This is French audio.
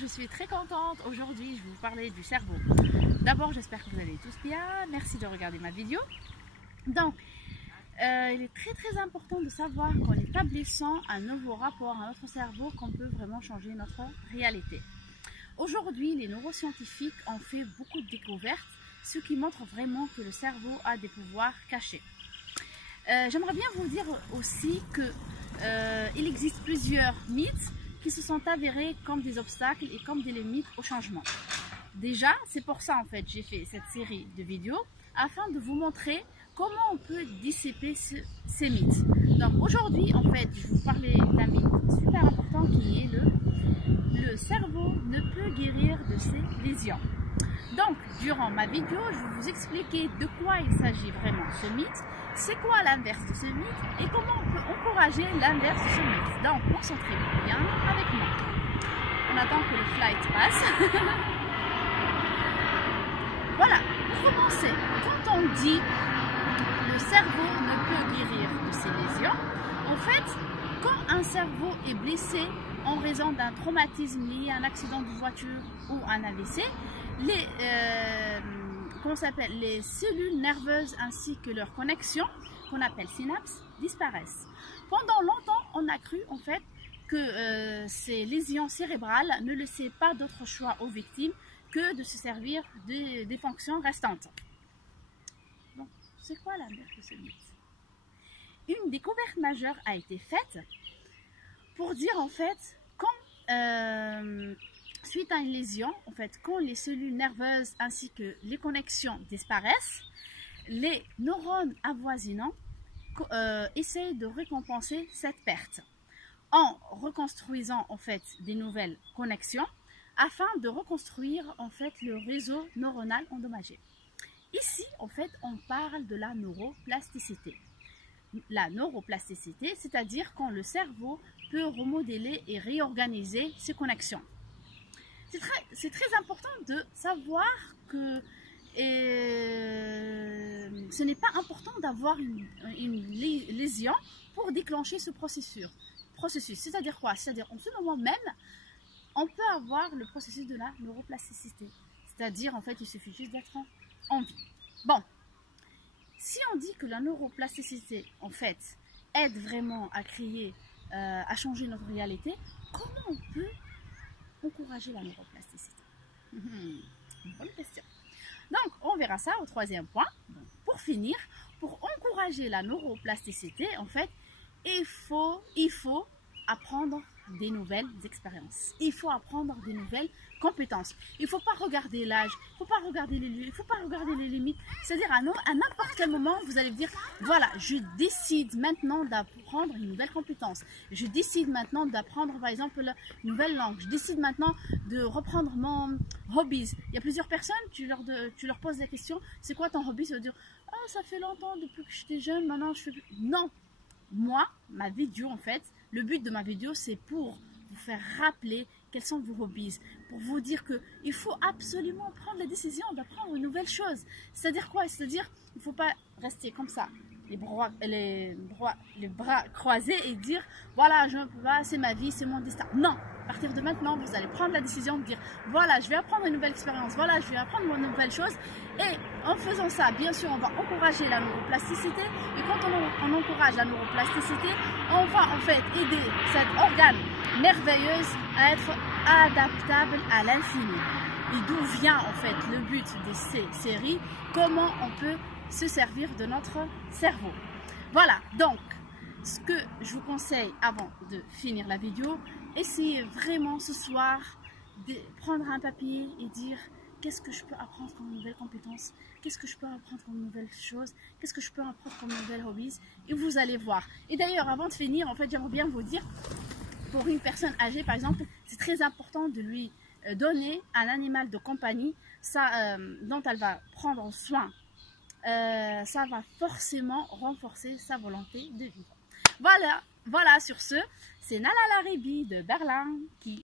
je suis très contente. Aujourd'hui, je vais vous parler du cerveau. D'abord, j'espère que vous allez tous bien. Merci de regarder ma vidéo. Donc, il est très important de savoir qu'en établissant un nouveau rapport à notre cerveau, qu'on peut vraiment changer notre réalité. Aujourd'hui, les neuroscientifiques ont fait beaucoup de découvertes, ce qui montre vraiment que le cerveau a des pouvoirs cachés. J'aimerais bien vous dire aussi qu'il existe plusieurs mythes qui se sont avérés comme des obstacles et comme des limites au changement. Déjà, c'est pour ça en fait j'ai fait cette série de vidéos afin de vous montrer comment on peut dissiper ces mythes. Donc aujourd'hui en fait je vais vous parler d'un mythe super important qui est le cerveau ne peut guérir de ses lésions. Donc durant ma vidéo je vais vous expliquer de quoi il s'agit vraiment ce mythe, c'est quoi l'inverse de ce mythe et comment on peut encourager l'inverse de ce mythe. Donc concentrez-vous bien avec moi. On attend que le flight passe. Voilà, pour commencer, quand on dit le cerveau ne peut guérir de ses lésions, en fait, quand un cerveau est blessé en raison d'un traumatisme lié à un accident de voiture ou un AVC, les cellules nerveuses ainsi que leurs connexions, qu'on appelle synapses, disparaissent. Pendant longtemps, on a cru en fait que ces lésions cérébrales ne laissaient pas d'autre choix aux victimes que de se servir des fonctions restantes. Donc, c'est quoi l'inverse de ce mythe? Une découverte majeure a été faite pour dire en fait quand suite à une lésion, en fait, quand les cellules nerveuses ainsi que les connexions disparaissent, les neurones avoisinants essayent de récompenser cette perte en reconstruisant en fait des nouvelles connexions afin de reconstruire en fait le réseau neuronal endommagé. Ici, en fait, on parle de la neuroplasticité. La neuroplasticité, c'est-à-dire quand le cerveau peut remodeler et réorganiser ses connexions. C'est très important de savoir que ce n'est pas important d'avoir une lésion pour déclencher ce processus. C'est-à-dire quoi? C'est-à-dire en ce moment même, on peut avoir le processus de la neuroplasticité. C'est-à-dire, en fait, il suffit juste d'être en vie. Bon, si on dit que la neuroplasticité, en fait, aide vraiment à créer, à changer notre réalité, comment on peut encourager la neuroplasticité? Bonne question. Donc, on verra ça au troisième point. Donc, pour finir, pour encourager la neuroplasticité, en fait, il faut apprendre des nouvelles expériences. Il faut apprendre des nouvelles compétences. Il ne faut pas regarder l'âge, il ne faut pas regarder les lieux, il ne faut pas regarder les limites. C'est-à-dire à n'importe quel moment, vous allez vous dire, voilà, je décide maintenant d'apprendre une nouvelle compétence. Je décide maintenant d'apprendre, par exemple, une nouvelle langue. Je décide maintenant de reprendre mon hobby. Il y a plusieurs personnes, tu leur poses la question, c'est quoi ton hobby? Ça veut dire, ah, ça fait longtemps, depuis que j'étais jeune, maintenant je fais plus. Non! Moi, ma vidéo en fait, le but de ma vidéo c'est pour vous faire rappeler quels sont vos hobbies, pour vous dire qu'il faut absolument prendre la décision d'apprendre une nouvelle chose. C'est-à-dire quoi? C'est-à-dire il ne faut pas rester comme ça, les bras croisés et dire voilà, je ne peux pas, c'est ma vie, c'est mon destin. Non, à partir de maintenant, vous allez prendre la décision de dire voilà, je vais apprendre une nouvelle expérience, voilà, je vais apprendre une nouvelle chose. Et en faisant ça, bien sûr, on va encourager la neuroplasticité. Et quand on encourage la neuroplasticité, on va en fait aider cet organe merveilleuse à être adaptable à l'infini. Et d'où vient en fait le but de ces séries, comment on peut se servir de notre cerveau. Voilà, donc ce que je vous conseille avant de finir la vidéo, essayez vraiment ce soir de prendre un papier et dire qu'est-ce que je peux apprendre comme nouvelle compétence, qu'est-ce que je peux apprendre comme nouvelle chose, qu'est-ce que je peux apprendre comme nouvelle hobbies, et vous allez voir. Et d'ailleurs, avant de finir, en fait, j'aimerais bien vous dire, pour une personne âgée par exemple, c'est très important de lui donner un animal de compagnie dont elle va prendre soin. Ça va forcément renforcer sa volonté de vivre. Voilà, sur ce, c'est Nala Laribi de Berlin qui